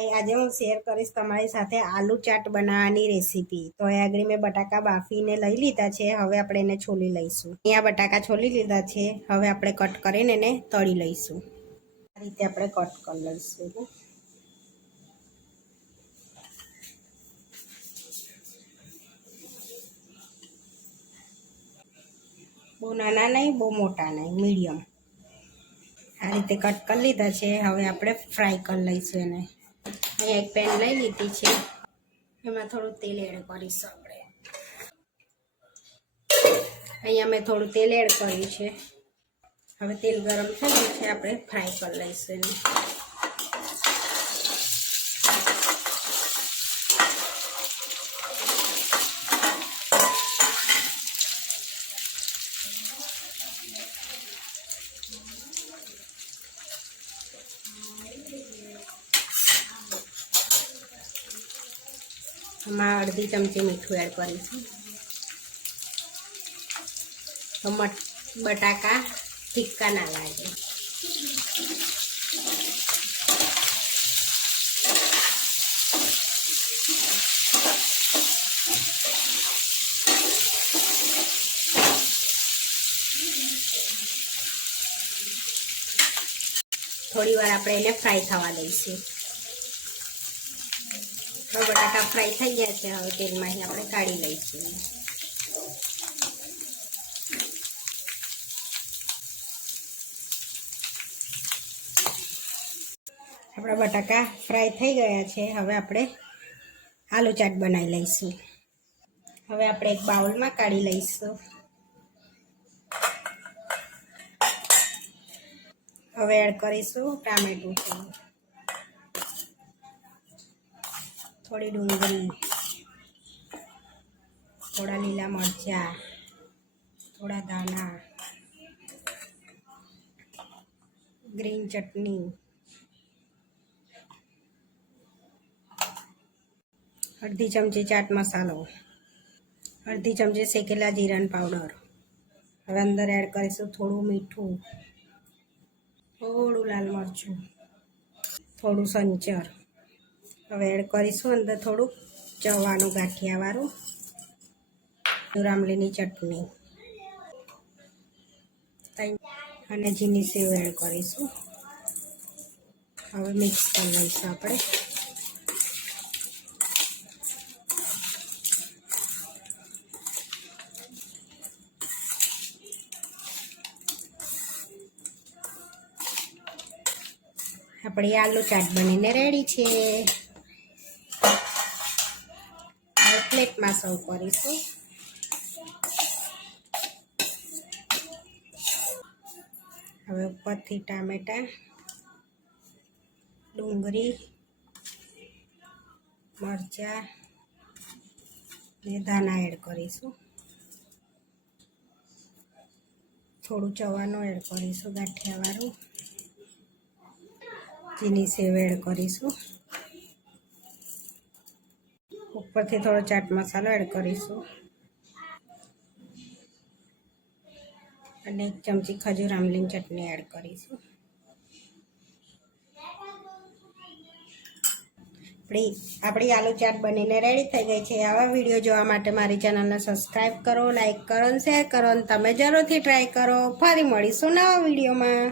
હાય, આજે હું શેર કરીશ તમારી સાથે આલુ ચાટ બનાવવાની રેસીપી। તો અહીં આગળ મેં બટાકા બાફીને લઈ લીધા છે। હવે આપણે એને છોલી લઈશું। અહીંયા બટાકા છોલી લીધા છે। હવે આપણે કટ કરીને એને તળી લઈશું। આ રીતે આપણે કટ કરી લઈશું। બહુ નાના નહીં, બહુ મોટા નહીં, મીડિયમ। આ રીતે કટ કરી લીધા છે। હવે આપણે ફ્રાય કરી લઈશું એને। અહીંયા એક પેન લઈ લીધી છે, એમાં થોડું તેલ એડ કરીશું આપણે। અહીંયા મેં થોડું તેલ એડ કર્યું છે। હવે તેલ ગરમ થઈ ગયું છે, આપણે ફ્રાય કરી લઈશું એને। આમાં અડધી ચમચી મીઠું એડ કરીશું। બટાકા તીખા ના લાગે। થોડી વાર આપણે એને ફ્રાય થવા દઈશું। બટાકા ફ્રાય થઈ ગયા છે। હવે તેલમાંથી આપણે કાઢી લઈશું। આપણા બટાકા ફ્રાય થઈ ગયા છે। હવે આપણે આલુ ચાટ બનાવી લઈશું। હવે આપણે એક બાઉલમાં કાઢી લઈશું। હવે એડ કરીશું ટામેટું, થોડી ડુંગળી, થોડા લીલા મરચાં, થોડા ધાણા, ગ્રીન ચટણી, અડધી ચમચી ચાટ મસાલો, અડધી ચમચી શેકેલા જીરાનો પાવડર। હવે અંદર એડ કરીશું થોડું મીઠું, થોડું લાલ મરચું, થોડું સંચર। હવે એડ કરીશું અંદર થોડું ચવાનું ગાંઠિયાવાળું, આમલીની ચટણી અને ઝીણી સેવ એડ કરીશું। હવે મિક્સ કરી લઈશું આપણે। આપણી આલુ ચાટ બનીને રેડી છે। હવે પ્લેટમાં સર્વ કરીશું। હવે ઉપરથી ટામેટા, ડુંગળી, મરચાં ને ધાણા એડ કરીશું। થોડું ચવાનું એડ કરીશું ગાંઠિયાવાળું, ઝીણી સેવ એડ કરીશું, ઉપરથી થોડો ચાટ મસાલો એડ કરીશું અને એક ચમચી ખજૂર આમલીની ચટણી એડ કરીશું। આપણી આલુ ચાટ બનીને રેડી થઈ ગઈ છે। આવા વિડીયો જોવા માટે મારી ચેનલને સબસ્ક્રાઈબ કરો, લાઈક કરો અને શેર કરો અને તમે જરૂરથી ટ્રાય કરો। ફરી મળીશું નવા વિડીયોમાં।